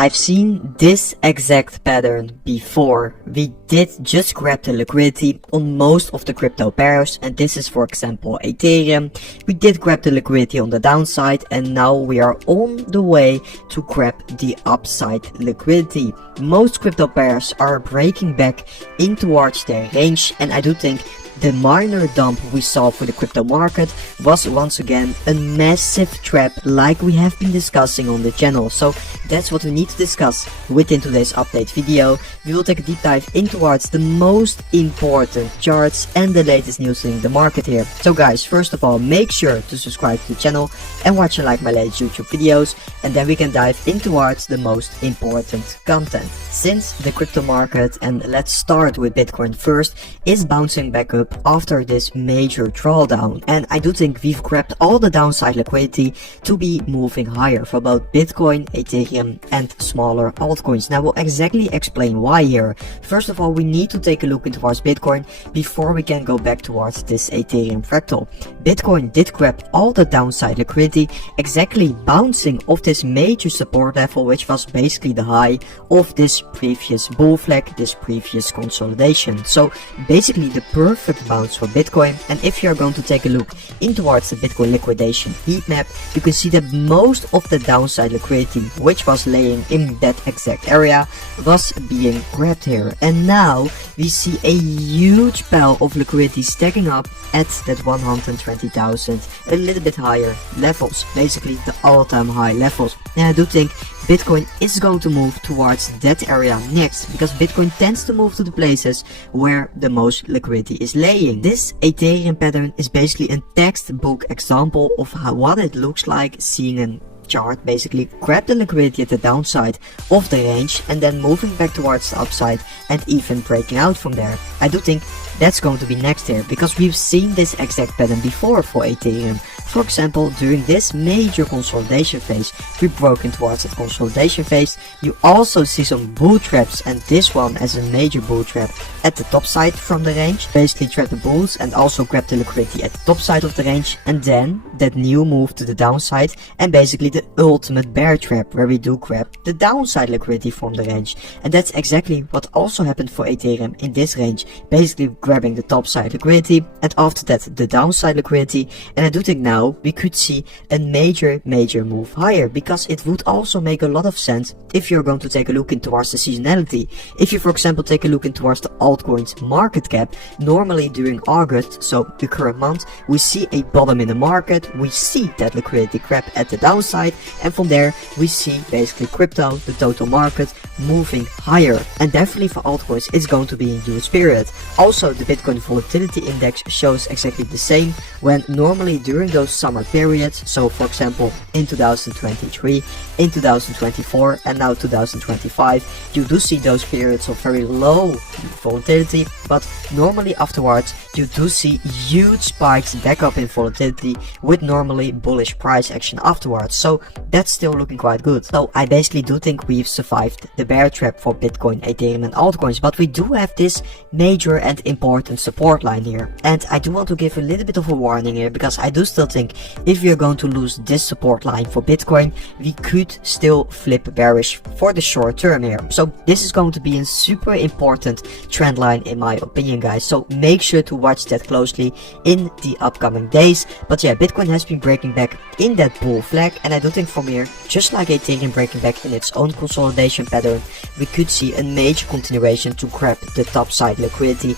I've seen this exact pattern before. We did just grab the liquidity on most of the crypto pairs, and this is for example Ethereum. We did grab the liquidity on the downside, and now we are on the way to grab the upside liquidity. Most crypto pairs are breaking back in towards their range, and I do think the minor dump we saw for the crypto market was once again a massive trap like we have been discussing on the channel. So that's what we need to discuss within today's update video. We will take a deep dive in towards the most important charts and the latest news in the market here. So guys, first of all, make sure to subscribe to the channel and watch and like my latest YouTube videos, and then we can dive in towards the most important content. Since the crypto market, and let's start with Bitcoin first, is bouncing back up after this major drawdown, and I do think we've grabbed all the downside liquidity to be moving higher for both Bitcoin, Ethereum and smaller altcoins. Now we'll exactly explain why here. First of all, we need to take a look into towards Bitcoin before we can go back towards this Ethereum fractal. Bitcoin did grab all the downside liquidity, exactly bouncing off this major support level, which was basically the high of this previous bull flag, this previous consolidation. So basically the perfect bounce for Bitcoin. And if you're going to take a look in towards the Bitcoin liquidation heat map, you can see that most of the downside liquidity which was laying in that exact area was being grabbed here, and now we see a huge pile of liquidity stacking up at that 120,000, a little bit higher levels, basically the all-time high levels. And I do think Bitcoin is going to move towards that area next, because Bitcoin tends to move to the places where the most liquidity is laying. This Ethereum pattern is basically a textbook example of what it looks like seeing a chart basically grab the liquidity at the downside of the range and then moving back towards the upside and even breaking out from there. I do think that's going to be next here, because we've seen this exact pattern before for Ethereum. For example, during this major consolidation phase, we broke in towards that consolidation phase. You also see some bull traps, and this one as a major bull trap at the top side from the range. Basically trap the bulls and also grab the liquidity at the top side of the range, and then that new move to the downside and basically the ultimate bear trap where we do grab the downside liquidity from the range. And that's exactly what also happened for Ethereum in this range, basically grabbing the top side liquidity and after that the downside liquidity. And I do think now we could see a major move higher, because it would also make a lot of sense if you're going to take a look in towards the seasonality. If you for example take a look in towards the altcoins market cap, normally during August, so the current month, we see a bottom in the market, we see that liquidity grab at the downside, and from there we see basically crypto, the total market, moving higher. And definitely for altcoins it's going to be in due spirit. Also the Bitcoin volatility index shows exactly the same, when normally during those summer periods, so for example in 2023, in 2024 and now 2025, you do see those periods of very low volatility, but normally afterwards you do see huge spikes back up in volatility with normally bullish price action afterwards. So that's still looking quite good. So I basically do think we've survived the bear trap for Bitcoin, Ethereum and altcoins, but we do have this major and important support line here. And I do want to give a little bit of a warning here, because I do still think if we are going to lose this support line for Bitcoin, we could still flip bearish for the short term here. So this is going to be a super important trend line in my opinion, guys. So make sure to watch that closely in the upcoming days. But yeah, Bitcoin has been breaking back in that bull flag, and I do think from here, just like Ethereum breaking back in its own consolidation pattern, we could see a major continuation to grab the top side liquidity.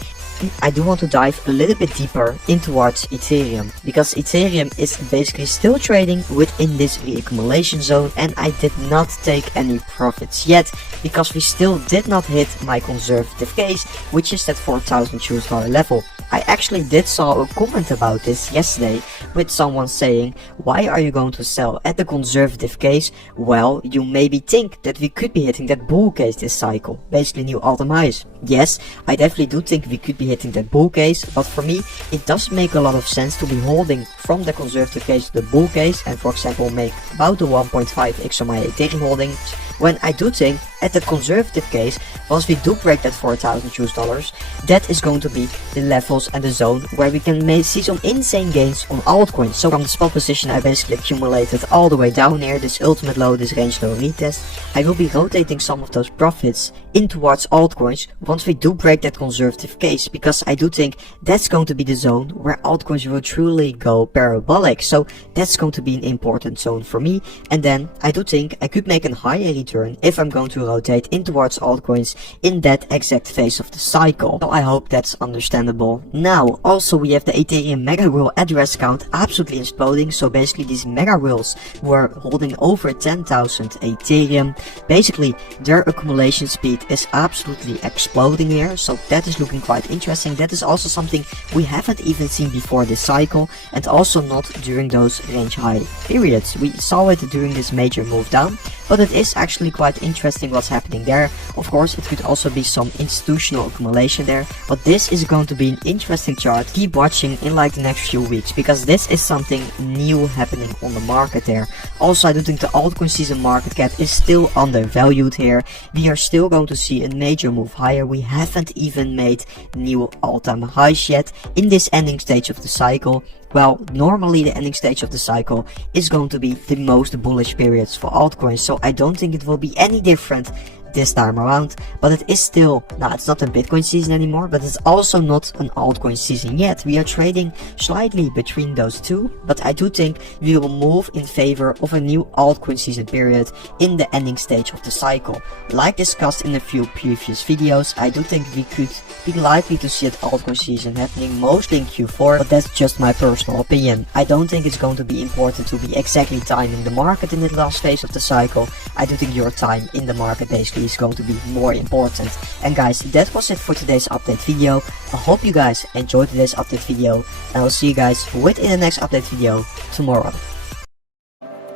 I do want to dive a little bit deeper in towards Ethereum, because Ethereum is basically still trading within this reaccumulation zone, and I did not take any profits yet, because we still did not hit my conservative case, which is that $4,000 level. I actually did saw a comment about this yesterday with someone saying, why are you going to sell at the conservative case? Well, you maybe think that we could be hitting that bull case this cycle, basically new all-time highs. Yes, I definitely do think we could be hitting that bull case, but for me it does make a lot of sense to be holding from the conservative case to the bull case, and for example make about the 1.5x on my Ethereum holdings, when I do think at the conservative case, once we do break that $4,000, that is going to be the levels and the zone where we can see some insane gains on altcoins. So from the spot position I basically accumulated all the way down here, this ultimate low, this range low retest, I will be rotating some of those profits in towards altcoins once we do break that conservative case, because I do think that's going to be the zone where altcoins will truly go parabolic. So that's going to be an important zone for me, and then I do think I could make a higher return if I'm going to rotate in towards altcoins in that exact phase of the cycle. So I hope that's understandable. Now also we have the Ethereum mega whale address count absolutely exploding. So basically these mega whales were holding over 10,000 Ethereum. Basically their accumulation speed is absolutely exploding here, so that is looking quite interesting. That is also something we haven't even seen before this cycle, and also not during those range high periods. We saw it during this major move down, but it is actually quite interesting what's happening there. Of course it could also be some institutional accumulation there, but this is going to be an interesting chart. Keep watching in like the next few weeks, because this is something new happening on the market there. Also I do think the altcoin season market cap is still undervalued here. We are still going to see a major move higher. We haven't even made new all-time highs yet in this ending stage of the cycle. Well, normally the ending stage of the cycle is going to be the most bullish periods for altcoins, so I don't think it will be any different this time around. But it is still, now it's not a Bitcoin season anymore, but it's also not an altcoin season yet. We are trading slightly between those two, but I do think we will move in favor of a new altcoin season period in the ending stage of the cycle. Like discussed in a few previous videos, I do think we could be likely to see an altcoin season happening mostly in Q4, but that's just my personal opinion. I don't think it's going to be important to be exactly timing the market in the last phase of the cycle. I do think your time in the market basically is going to be more important. And guys, that was it for today's update video. I hope you guys enjoyed today's update video, and I will see you guys within the next update video tomorrow.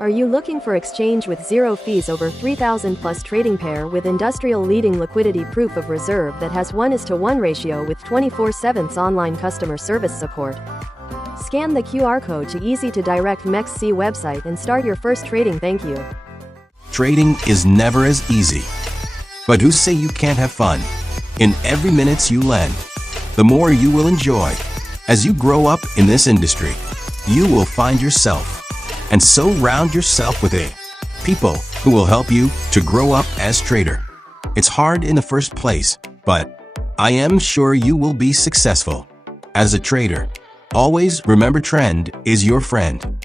Are you looking for exchange with zero fees over 3,000 plus trading pair with industrial leading liquidity proof of reserve that has 1:1 ratio with 24/7 online customer service support? Scan the QR code to easy to direct MEXC website and start your first trading. Thank you. Trading is never as easy. But who say you can't have fun? In every minute you lend, the more you will enjoy. As you grow up in this industry, you will find yourself, and so round yourself with people who will help you to grow up as trader. It's hard in the first place, but I am sure you will be successful. As a trader, always remember trend is your friend.